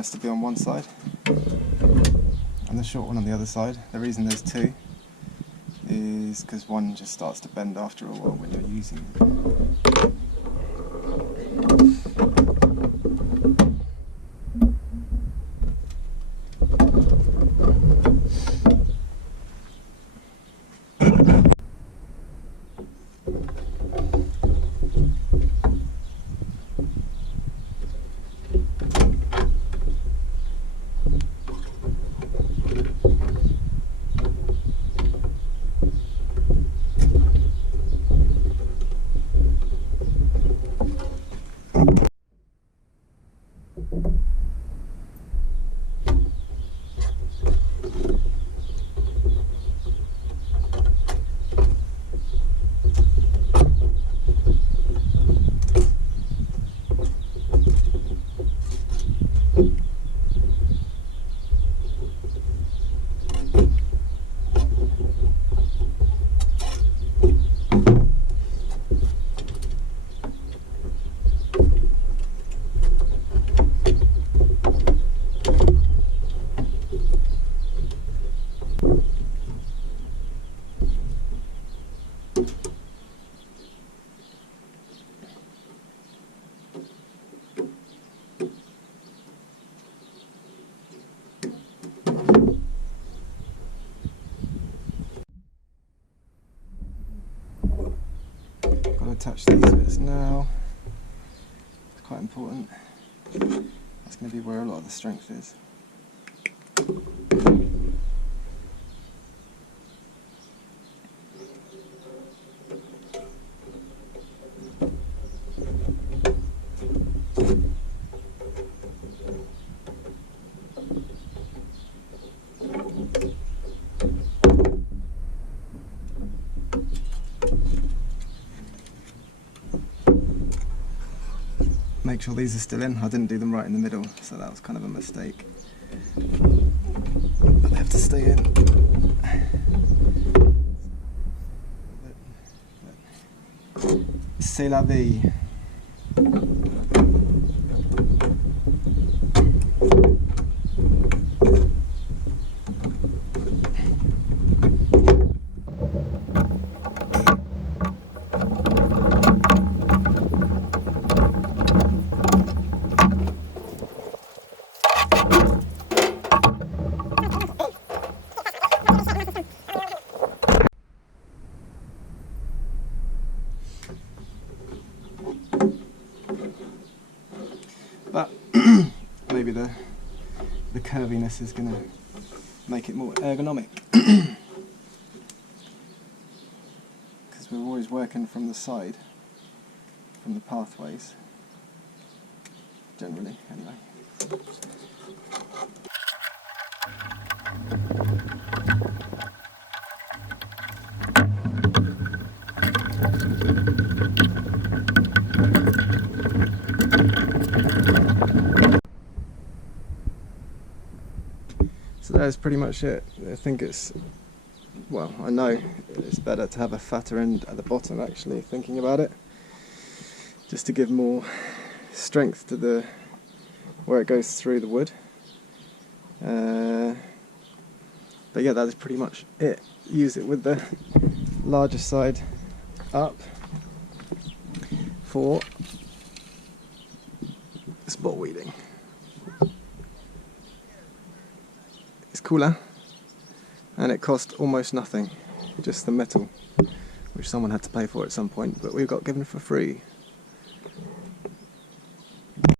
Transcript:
has to be on one side and the short one on the other side. The reason there's two is because one just starts to bend after a while when you're using it. Attach these bits now. It's quite important. That's going to be where a lot of the strength is. Make sure these are still in. I didn't do them right in the middle, so that was kind of a mistake. But they have to stay in. C'est la vie. But maybe the curviness is going to make it more ergonomic, because we're always working from the side, from the pathways, generally anyway. So that is pretty much it. I think it's, well, I know it's better to have a fatter end at the bottom, actually, thinking about it, just to give more strength to the where it goes through the wood. But yeah, that is pretty much it. Use it with the larger side up for spot weeding. It's cooler, and it cost almost nothing, just the metal, which someone had to pay for at some point, but we got given for free.